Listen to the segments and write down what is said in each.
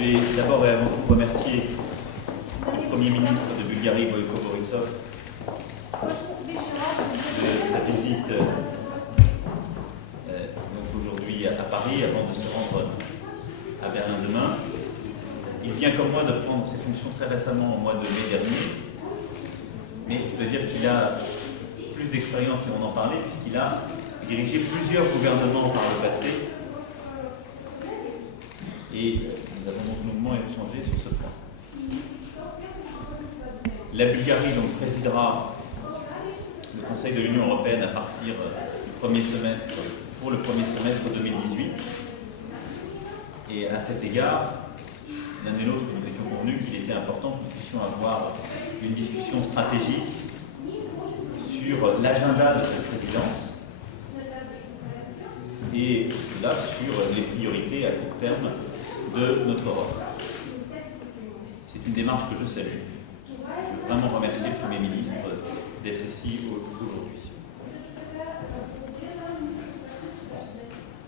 vais d'abord et avant tout remercier le Premier ministre de Bulgarie, Boyko Borisov, de sa visite aujourd'hui à Paris avant de se rendre à Berlin demain. Il vient comme moi de prendre ses fonctions très récemment, au mois de mai dernier, mais je dois dire qu'il a plus d'expérience, et on en parlait, puisqu'il a dirigé plusieurs gouvernements par le passé, et nous avons donc longuement échangé sur ce point. La Bulgarie donc présidera le Conseil de l'Union européenne à partir du premier semestre, pour le premier semestre 2018, et à cet égard, l'un et l'autre, nous étions convenus qu'il était important que nous puissions avoir une discussion stratégique sur l'agenda de cette présidence et là sur les priorités à court terme de notre Europe. C'est une démarche que je salue. Je veux vraiment remercier le Premier ministre d'être ici aujourd'hui.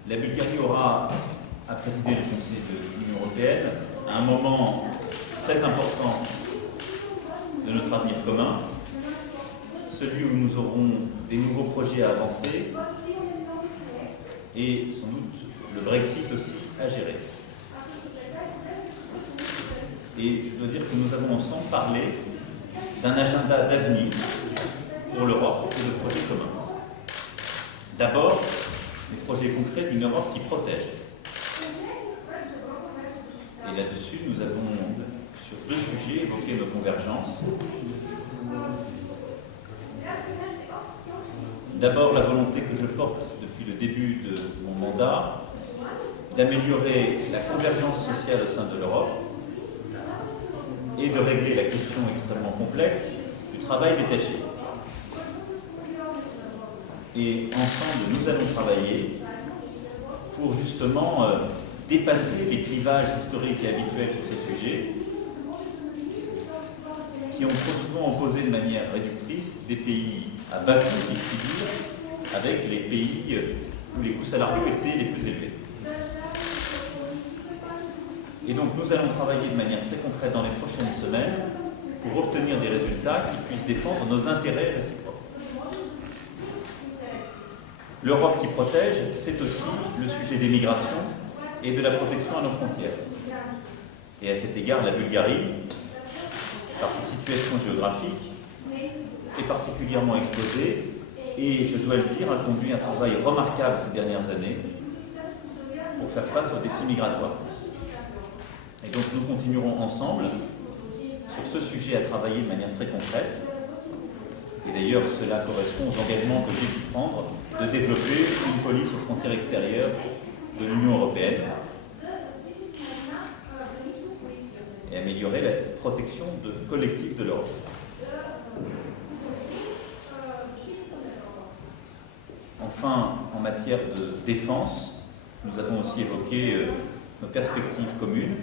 La Bulgarie aura à présider le Conseil de l'Union européenne à un moment très important de notre avenir commun, celui où nous aurons des nouveaux projets à avancer et sans doute le Brexit aussi à gérer. Et je dois dire que nous avons ensemble parlé d'un agenda d'avenir pour l'Europe et de projets communs. D'abord, des projets concrets d'une Europe qui protège. Et là-dessus, nous avons, sur deux sujets, évoqué nos convergences. D'abord, la volonté que je porte depuis le début de mon mandat d'améliorer la convergence sociale au sein de l'Europe et de régler la question extrêmement complexe du travail détaché. Et ensemble, nous allons travailler pour justement dépasser les clivages historiques et habituels sur ces sujets qui ont trop souvent opposé de manière réductrice des pays à bas coûts, si je puis dire, avec les pays où les coûts salariaux étaient les plus élevés. Et donc nous allons travailler de manière très concrète dans les prochaines semaines pour obtenir des résultats qui puissent défendre nos intérêts réciproques. L'Europe qui protège, c'est aussi le sujet des migrations et de la protection à nos frontières. Et à cet égard, la Bulgarie, par sa situation géographique, est particulièrement exposée et, je dois le dire, a conduit un travail remarquable ces dernières années pour faire face aux défis migratoires. Et donc nous continuerons ensemble sur ce sujet à travailler de manière très concrète. Et d'ailleurs, cela correspond aux engagements que j'ai pu prendre de développer une police aux frontières extérieures de l'Union européenne et améliorer la protection collective de l'Europe. Enfin, en matière de défense, nous avons aussi évoqué nos perspectives communes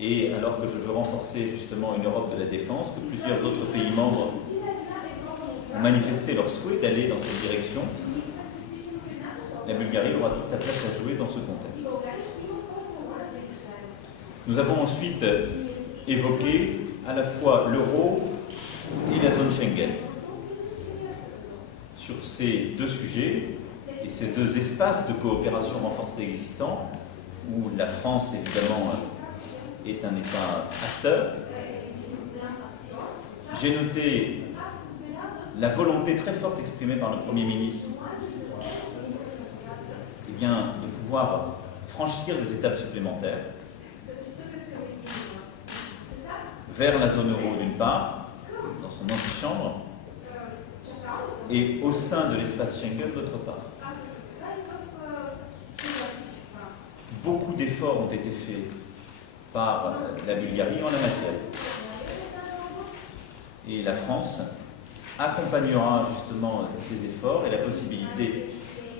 et alors que je veux renforcer justement une Europe de la défense, que plusieurs autres pays membres ont manifesté leur souhait d'aller dans cette direction, la Bulgarie aura toute sa place à jouer dans ce contexte. Nous avons ensuite évoqué à la fois l'euro et la zone Schengen. Sur ces deux sujets et ces deux espaces de coopération renforcée existants, où la France évidemment est un État acteur, j'ai noté la volonté très forte exprimée par le Premier ministre de pouvoir franchir des étapes supplémentaires vers la zone euro d'une part, dans son antichambre, et au sein de l'espace Schengen d'autre part. Beaucoup d'efforts ont été faits par la Bulgarie en la matière. Et la France accompagnera justement ces efforts et la possibilité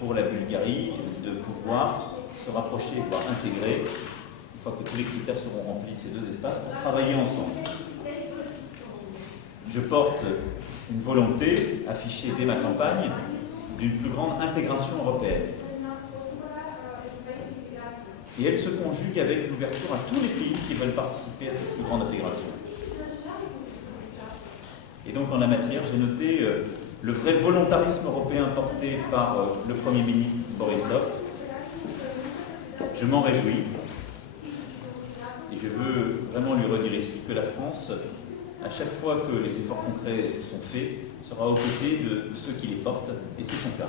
pour la Bulgarie de pouvoir se rapprocher, voire intégrer, une fois que tous les critères seront remplis, ces deux espaces, pour travailler ensemble. Je porte une volonté affichée dès ma campagne d'une plus grande intégration européenne. et elle se conjugue avec l'ouverture à tous les pays qui veulent participer à cette plus grande intégration. Et donc en la matière, j'ai noté le vrai volontarisme européen porté par le Premier ministre Borisov. Je m'en réjouis. Et je veux vraiment lui redire ici que la France, à chaque fois que les efforts concrets sont faits, sera aux côtés de ceux qui les portent, et c'est son cas.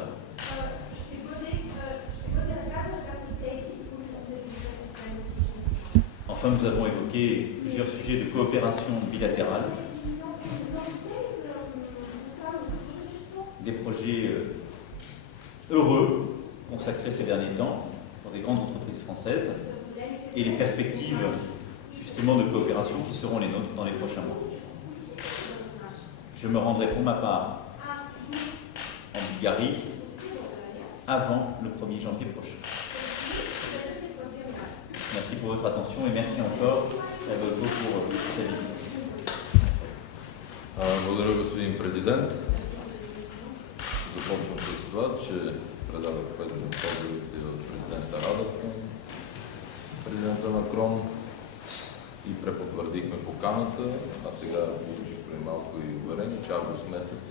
Enfin, nous avons évoqué plusieurs sujets de coopération bilatérale, des projets heureux consacrés ces derniers temps pour des grandes entreprises françaises et les perspectives justement de coopération qui seront les nôtres dans les prochains mois. Je me rendrai pour ma part en Bulgarie avant le 1er janvier prochain. Merci pour votre attention et merci encore à Волко pour cette visite. Благодаря, господин президент. Започвам с това, че предадох поздравите от президента Радев към президента Макрон и препотвърдихме поканата, а сега получих преди малко и уверение, че август месец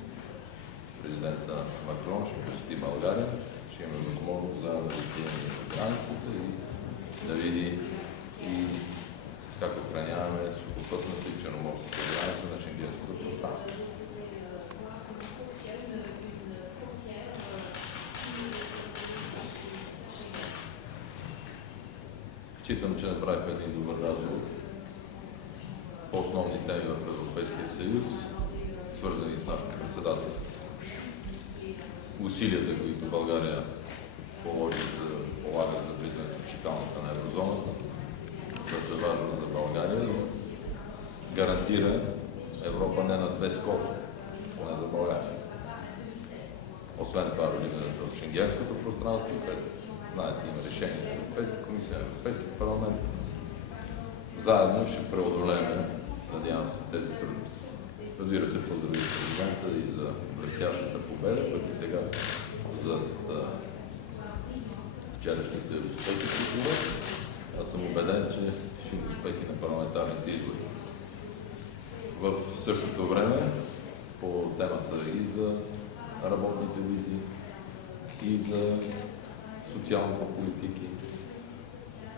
президента Макрон ще посети България, ще имаме възможност да отидем на границата и да види и как охраняваме сухопътната и черноморската граница на Шенгенското пространство. Считам, че направихме един добър разговор по основни теми в Европейския съюз, свързани с нашето председателство. Усилията, които България полага за влизането в чакалнята на еврозоната, което е важно за България, гарантира Европа не на две скоки, поне за България. Освен това, влизането в Шенгенското пространство, където знаете, има решение на Европейска комисия, на Европейския парламент. Заедно ще преодолеем, надявам се, тези трудности. Разбира се, поздрави президента и за блестящата победа, пък и сега за вчерашните успехи, които аз съм убеден, че ще има успехи на парламентарните избори. В същото време, по темата и за работните визи, и за социалните политики,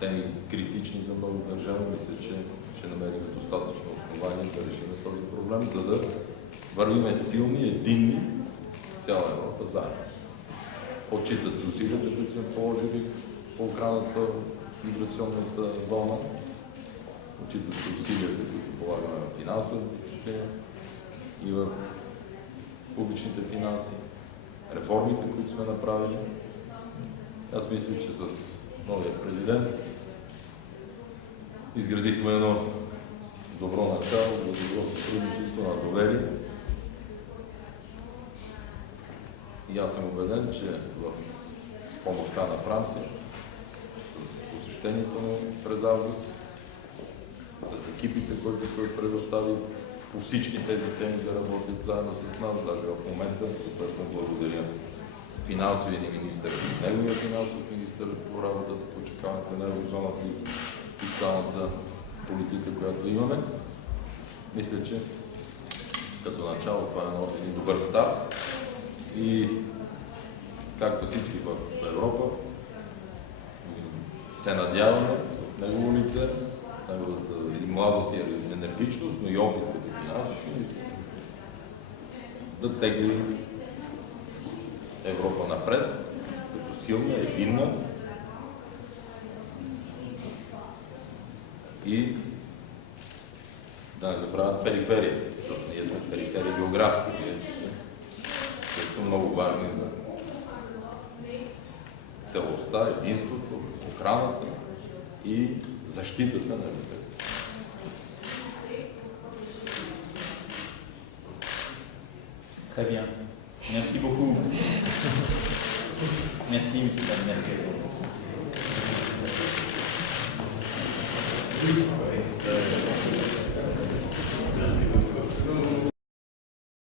теми критични за много държави, мисля, че ще намерим достатъчно основание да решим този проблем, за да вървиме силни, единни в цяла Европа заедно. Отчитат се усилията, които сме положили по охраната, миграционната вълна. Отчитат се усилията, които полагаме в финансовата дисциплина и в публичните финанси, реформите, които сме направили. Аз мисля, че с новия президент изградихме едно добро начало, добро сътрудничество на доверие. И аз съм убеден, че с помощта на Франция, с посещението му през август, с екипите, които той предостави по всички тези теми да работят заедно с нас, даже в момента, за което благодаря финансовия ни министър и неговия финансов министър по работата по чакалната на еврозоната и фискалната политика, която имаме. Мисля, че като начало това е един добър старт и както всички в Европа се надяваме в негово лице, неговата и младост и енергичност, но и опит като финансов министър да тегли Европа напред, като силна, единна и да не забравят периферия, защото ние сме периферия географски, които са много важни за целостта, единството, охраната и защитата на Европейския. Très bien. Merci beaucoup. Merci, monsieur. Merci.